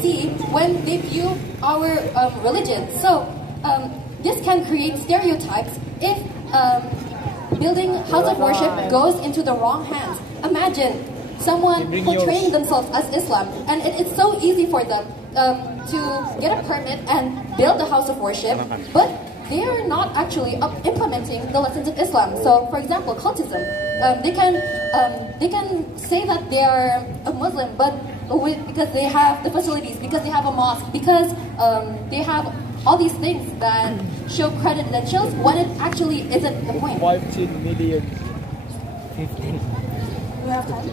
see when they view our religion. So this can create stereotypes if building house of worship goes into the wrong hands. Imagine someone portraying themselves as Islam, and it's so easy for them to get a permit and build a house of worship, but they are not actually implementing the lessons of Islam. So, for example, cultism. They can say that they are a Muslim, but because they have the facilities, because they have a mosque, because they have all these things that show credentials, when it actually isn't the point. 15 million. 15. We have time?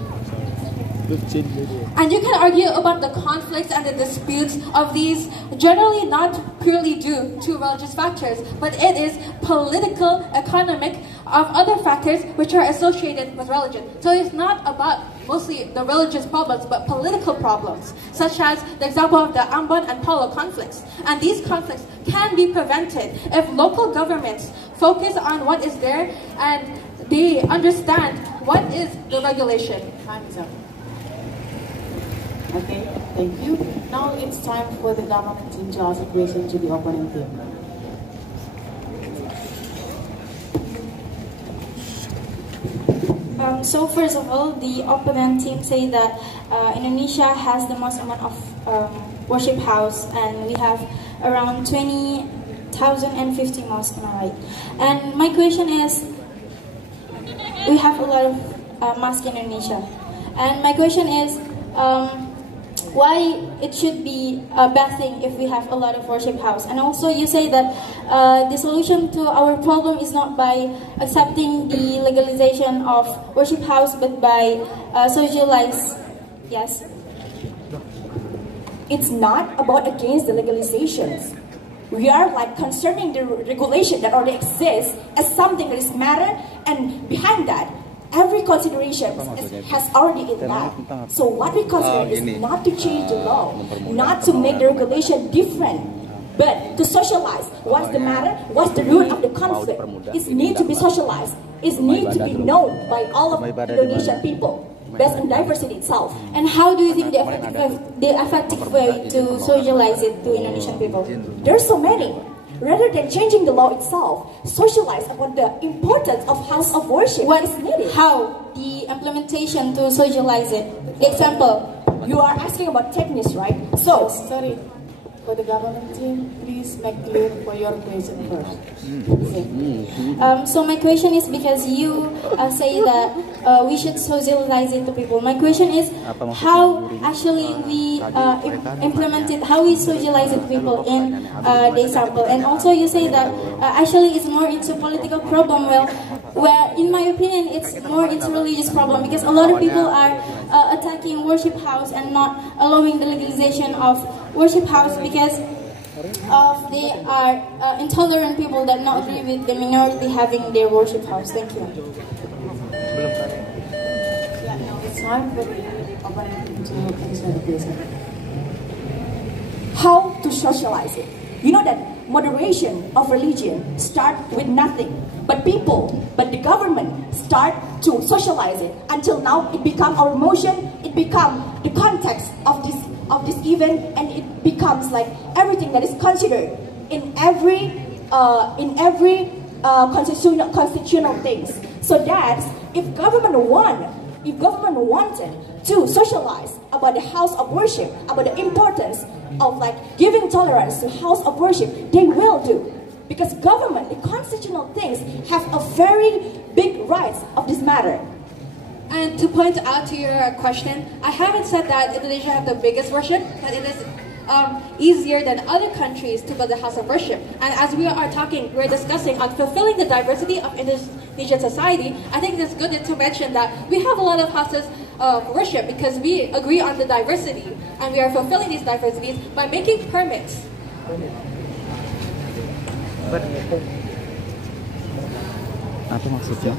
15 million. And you can argue about the conflicts and the disputes of these, generally not purely due to religious factors, but it is political, economic, of other factors which are associated with religion. So it's not about mostly the religious problems, but political problems, such as the example of the Ambon and Polo conflicts. And these conflicts can be prevented if local governments focus on what is there and they understand what is the regulation. Time is up. Okay, thank you. Now it's time for the government team to ask a question to the opponent team. So first of all, the opponent team say that Indonesia has the most amount of worship house, and we have around 20,050 mosques, am I right? And my question is, we have a lot of mosques in Indonesia, and my question is, why it should be a bad thing if we have a lot of worship house? And also you say that the solution to our problem is not by accepting the legalization of worship house, but by socialize. Yes? It's not about against the legalizations. We are like concerning the regulation that already exists as something that is matter, and behind that, every consideration has already in that. So what we consider is not to change the law, not to make the regulation different, but to socialize what's the matter, what's the root of the conflict. It needs to be socialized. It needs to be known by all of Indonesian people, based on diversity itself. And how do you think the effective way to socialize it to Indonesian people? There's so many. Rather than changing the law itself, socialize about the importance of house of worship. What is needed? How? The implementation to socialize it. Example. You are asking about techniques, right? So, sorry, for the government team, please make clear for your question first. So my question is, because you say that we should socialize it to people. My question is, how actually we implement it, how we socialize it to people in the example. And also you say that actually it's more into political problem, where in my opinion it's more into religious problem, because a lot of people are attacking worship house and not allowing the legalization of worship house because of they are intolerant people that not agree with the minority having their worship house. Thank you. Yeah, now it's time for the opponent to answer the question. How to socialize it? You know that moderation of religion start with nothing, but the government start to socialize it until now it become our emotion, it become the context of this event, and it becomes like everything that is considered in every constitutional things. So that if government wanted to socialize about the house of worship, about the importance of like giving tolerance to house of worship, they will do. Because government, the constitutional things, have a very big rights of this matter. And to point out to your question, I haven't said that Indonesia have the biggest worship, but it is easier than other countries to build a house of worship. And as we're discussing on fulfilling the diversity of Indonesian society, I think it's good to mention that we have a lot of houses of worship because we agree on the diversity, and we are fulfilling these diversities by making permits. Apa maksudnya?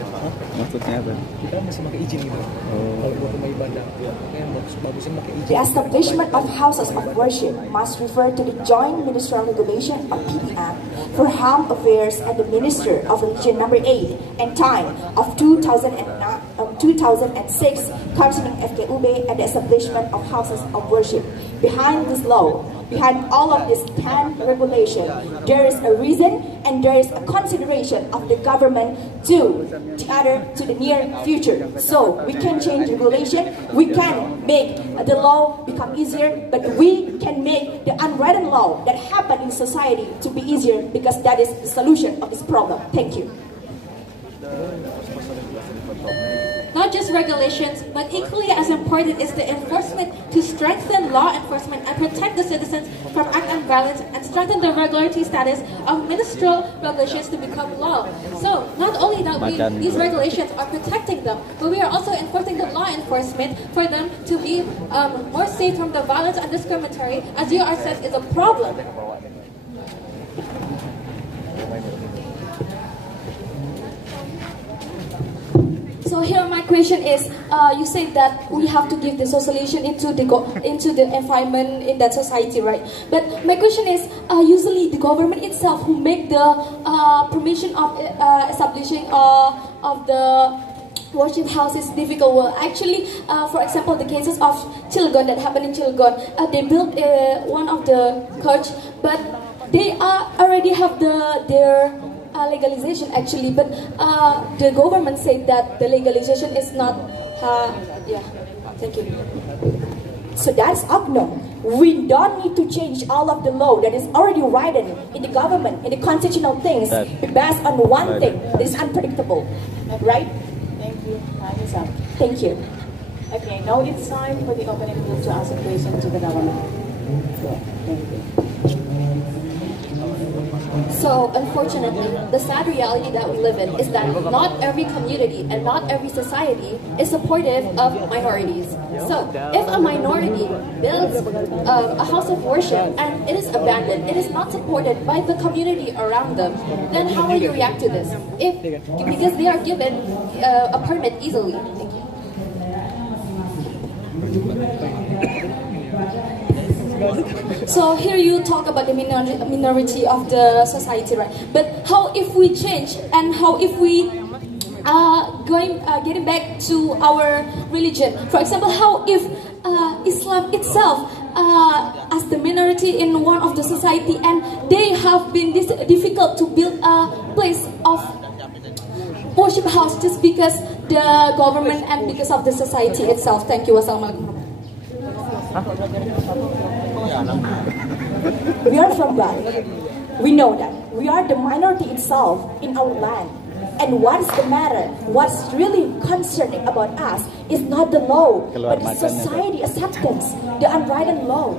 Maksudnya apa? Kita masih pakai izin gitu. Kalau buat rumah ibadah, yang bagusnya pakai izin. The establishment of houses of worship must refer to the Joint Ministerial Regulation of PPM for Home Affairs and the Minister of Religion number 8 and time of 2006 concerning FKUB and the establishment of houses of worship. behind this law, behind all of this 10 regulation, there is a reason and there is a consideration of the government to the near future. So we can change regulation, we can make the law become easier, but we can make the unwritten law that happen in society to be easier, because that is the solution of this problem. Thank you. Not just regulations, but equally as important is the enforcement to strengthen law enforcement and protect the citizens from act and violence, and strengthen the regularity status of ministerial regulations to become law. So not only that these regulations are protecting them, but we are also enforcing the law enforcement for them to be more safe from the violence and discriminatory, as you are said is a problem. So here my question is, you said that we have to give the solution into the environment in that society, right? But my question is, usually the government itself who make the permission of establishing of the worship house is difficult. Well, actually, for example, the cases of Cilegon that happened in Cilegon, they built one of the church, but they already have their legalization actually, but the government said that the legalization is not, yeah, thank you. So that's unknown. We don't need to change all of the law that is already written in the government, in the constitutional things, based on one thing that is unpredictable, right? Thank you. Time is up. Thank you. Okay, now it's time for the opening group to ask a question to the government. Thank you. So, unfortunately, the sad reality that we live in is that not every community and not every society is supportive of minorities. So, if a minority builds a house of worship and it is abandoned, it is not supported by the community around them, then how will you react to this? Because they are given a permit easily. So here you talk about the minority of the society, right? But how if we change, and how if we getting back to our religion? For example, how if Islam itself as the minority in one of the society, and they have been difficult to build a place of worship house just because the government and because of the society itself. Thank you. Wassalamualaikum. We are from BALI. We know that. We are the minority itself in our land. And what's the matter? What's really concerning about us is not the law, but the society acceptance, the unwritten law.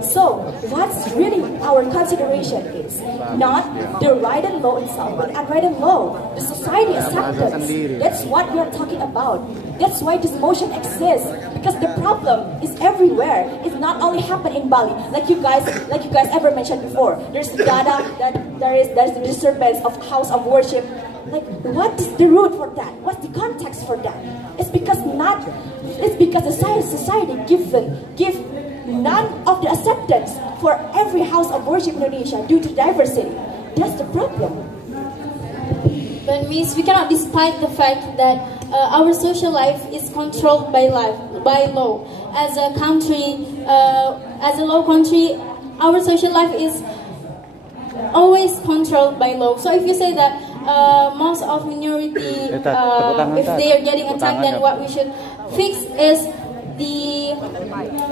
So, what's really our consideration is not the written law itself, but the unwritten law, the society acceptance. That's what we are talking about. That's why this motion exists, because the problem is everywhere. It's not only happen in Bali, like you guys ever mentioned before. There's the data that there's the disturbance of house of worship. Like, what is the root for that? What's the context for that? It's because the society give none of the acceptance for every house of worship in Indonesia due to diversity. That's the problem. But means we cannot despite the fact that our social life is controlled by law. As a country, as a law country, our social life is always controlled by law. So if you say that most of minority, if they are getting attacked, then what we should fix is the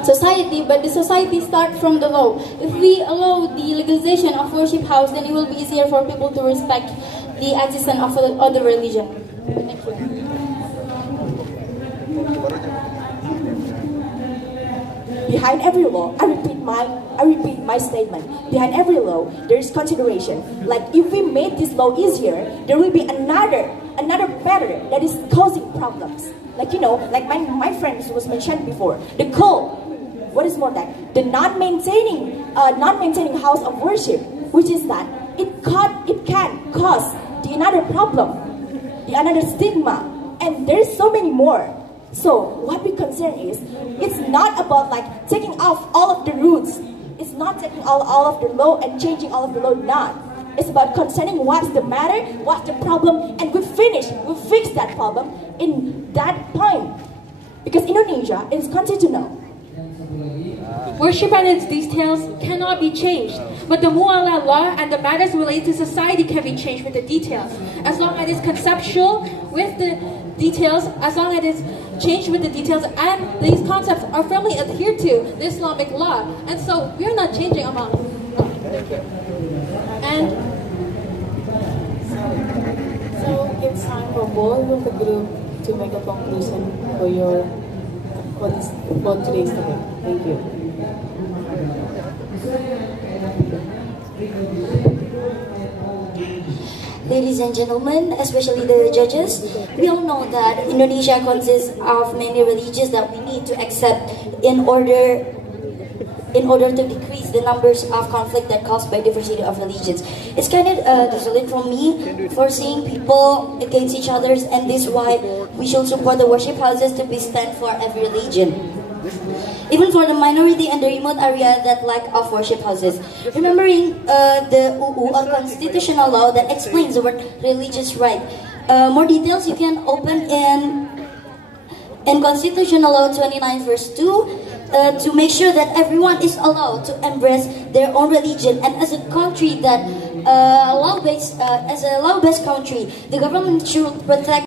society, but the society starts from the law. If we allow the legalization of worship house, then it will be easier for people to respect the existence of other religion. Thank you. Behind every law, I repeat my statement. Behind every law, there is consideration. Like, if we made this law easier, there will be another matter that is causing problems. Like, you know, like my friends was mentioned before, the cult. What is more that the non-maintaining house of worship, which is that it can cause the another problem, the another stigma, and there is so many more. So what we concern is, it's not about like taking off all of the roots. It's not taking all of the law and changing all of the law. Not. It's about concerning what's the matter, what's the problem, and we fix that problem in that point. Because Indonesia is constitutional. worship and its details cannot be changed. But the mu'ala law and the matters related to society can be changed with the details. As long as it's conceptual with the details, as long as it's changed with the details, and these concepts are firmly adhered to the Islamic law. And so we are not changing among. And so it's time for both of the group to make a conclusion for today's debate. Thank you. Ladies and gentlemen, especially the judges, we all know that Indonesia consists of many religions that we need to accept in order to decrease the numbers of conflict that caused by diversity of religions. It's kind of desolate from me for seeing people against each other, and this is why we should support the worship houses to be stand for every religion. Even for the minority and the remote area that lack of worship houses. Remembering the UU or constitutional law that explains the word religious right. More details you can open in Constitutional Law 29 verse 2 to make sure that everyone is allowed to embrace their own religion. And as a country that law-based country, the government should protect